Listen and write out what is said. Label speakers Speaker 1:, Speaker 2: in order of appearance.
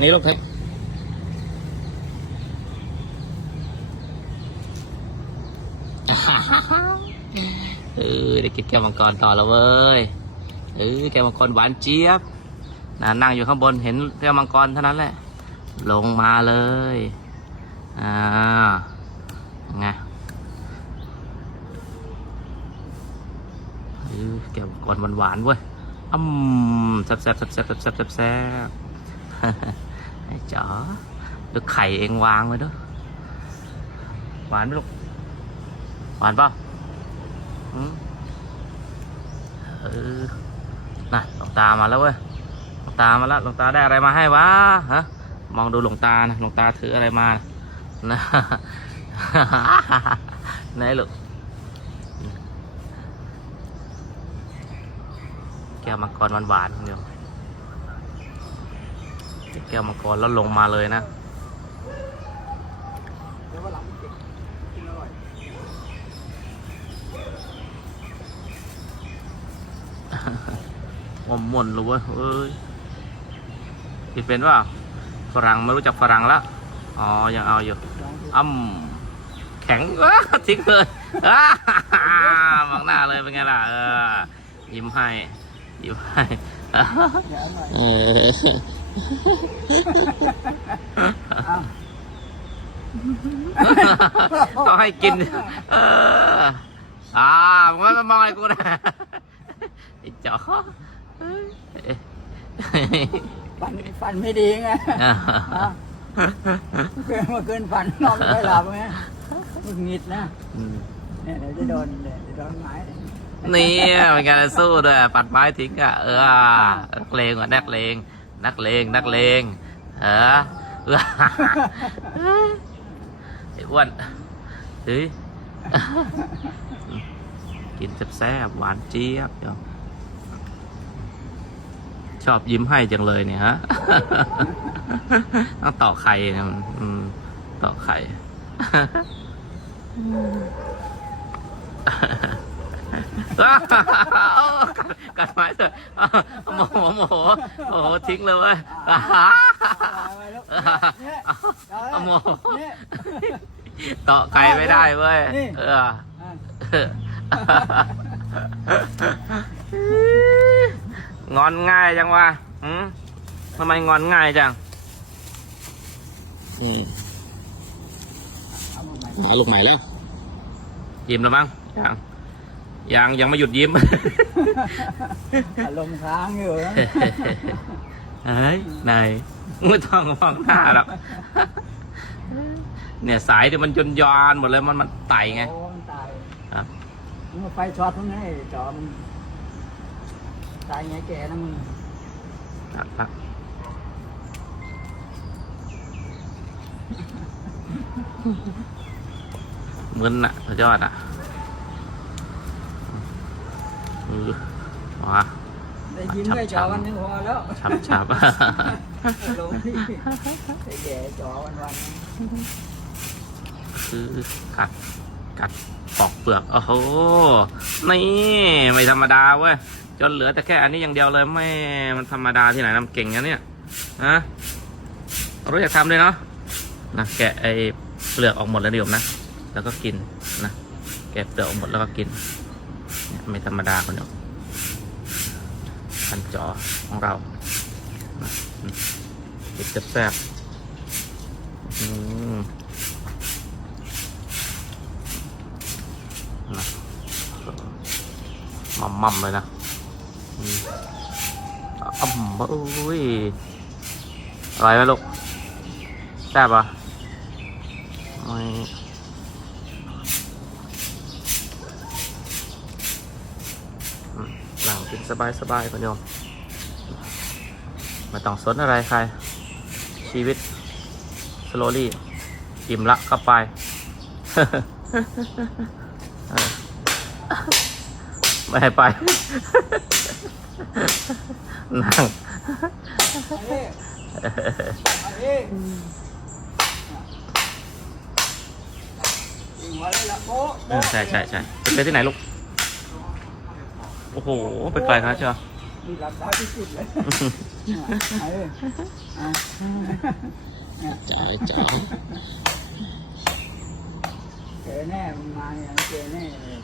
Speaker 1: อันนี้ลูกเฮ้ยเออได้กินแก้วมังกรต่อแล้วเว้ย เออแก้วมังกรหวานเจี๊ยบนะนั่งอยู่ข้างบนเห็นแก้วมังกรเท่านั้นแหละ ลงมาเลย อ่าไงเออแก้วมังกรหวานๆเว้ยอืมแซ่บๆแซ่บๆแซ่บๆแซ่บๆแซ่บๆไอ้ จ๋อดูไข่เองวางไว้ด้วยหวานไหมลูก หวานเปล่าอืมเออน่ะหลวงตามาแล้วเว้ยหลวงตามาแล้วหลวงตาได้อะไรมาให้วะฮะ มองดูหลวงตานะหลวงตาถืออะไรมานะไหนลูกแก้วมังกรหวานๆเดียว แก้วมังกรแล้วลงมาเลยนะ
Speaker 2: เดี๋ยววันหลังเก็บกินอร่อย
Speaker 1: มมนรู้เว้ยเอ้ยกินเป็นว่าฝรั่งไม่รู้จักฝรั่งแล้วอ๋อ ยังเอาอยู่
Speaker 2: ลองดู
Speaker 1: อ้ำแข็งอ้าทิ้งเลยอ้ามองหน้าเลยเป็นไงล่ะเออยิ้มให้ยิ้มให้
Speaker 2: เดี๋ยวเอาหน่อย
Speaker 1: เออ
Speaker 2: อ้าว
Speaker 1: ต้องให้กิน เอออ่ามึงไม่มามองไอ้กูนะไอ้จ๋อเอ้ย
Speaker 2: ฟันฟันไม่ดีไง
Speaker 1: อ่า
Speaker 2: อะเมื่อคืนเมื่อคืนฟันนอนไม่หลับไงมึงหงิดนะ
Speaker 1: อืม
Speaker 2: เนี่ยเดี๋ยวจะโดนเดี๋ยวจะโดนไม้
Speaker 1: นี่เป็นการสู้ด้วยปัดไม้ทิ้งอะเออนักเลงว่ะนักเลง นักเลงนักเลงเออเออไอ้อ้วนเฮ้ยกินแซ่บๆหวานเจี๊ยบเดี๋ยวชอบยิ้มให้จังเลยเนี่ยฮะต้องต่อไข่เนี่ยอืมต่อไข่ กัดไม้เถอะโมโหโมโหโมโหทิ้งเลยเว้ยเอาโม
Speaker 2: เนี่ย
Speaker 1: เตาะไก่ไม่ได้เว้ย
Speaker 2: นี่
Speaker 1: เออ
Speaker 2: อะ
Speaker 1: งอนง่ายจังวะหืมทำไมงอนง่ายจังอืม
Speaker 2: เอามาใหม่
Speaker 1: หาลูกใหม่แล้วยิ้มแล้วมั้งยัง ยังยังไม่หยุดยิ้ม
Speaker 2: อารมณ์ค้างอยู่นะ
Speaker 1: เฮ้ยนายไม่ต้องมองหน้าหรอกเนี่ยสายที่มันยนยานหมดเลยมันมันไต่ไง
Speaker 2: โอ้มันตาย
Speaker 1: ครับ
Speaker 2: มึงเอาไฟช็อตตรงนี้จอมันตายไงแกนะมึง
Speaker 1: พักพักมึนอะสุดยอดอะ อือว้า
Speaker 2: ได้ยินได้จอวันหนึงพอแล้ว
Speaker 1: ชับชับ
Speaker 2: ลงที่ไอ้แก่จอวันวันๆนะ
Speaker 1: คือกัดกัดปอกเปลือกโอ้โหนี่ไม่ธรรมดาเว้ยจนเหลือแต่แค่อันนี้อย่างเดียวเลยไม่มันธรรมดาที่ไหนนำเก่งนะเนี่ยนะรู้จักทำเลยเนาะนะแกะไอ้เปลือกออกหมดแล้วเดี๋ยวนะ แล้วก็กินนะแกะเปลือกออกหมดแล้วก็กิน เนี่ยไม่ธรรมดาคนเดียวพันจอของเรานะอืมกินแซ่บอืมมัมมัมเลยนะอืมอ่ำโอ้ยอร่อยไหมลูกแซ่บปะไม่อืม นั่งกินสบายสบายคนโยมไม่ต้องสนอะไรใคร ชีวิตสโลลี่อิ่มละก็ไป ไม่ให้ไป นั่งใช่ใช่ใช่ไปที่ไหนลูก โอ้โหไปไกลครับเชียว
Speaker 2: ลที่หลับตาที่สุดเลยเออเอา
Speaker 1: จ๋าจ๋า
Speaker 2: เจอแน่มึงมาเนี่ยเจอแน่เลย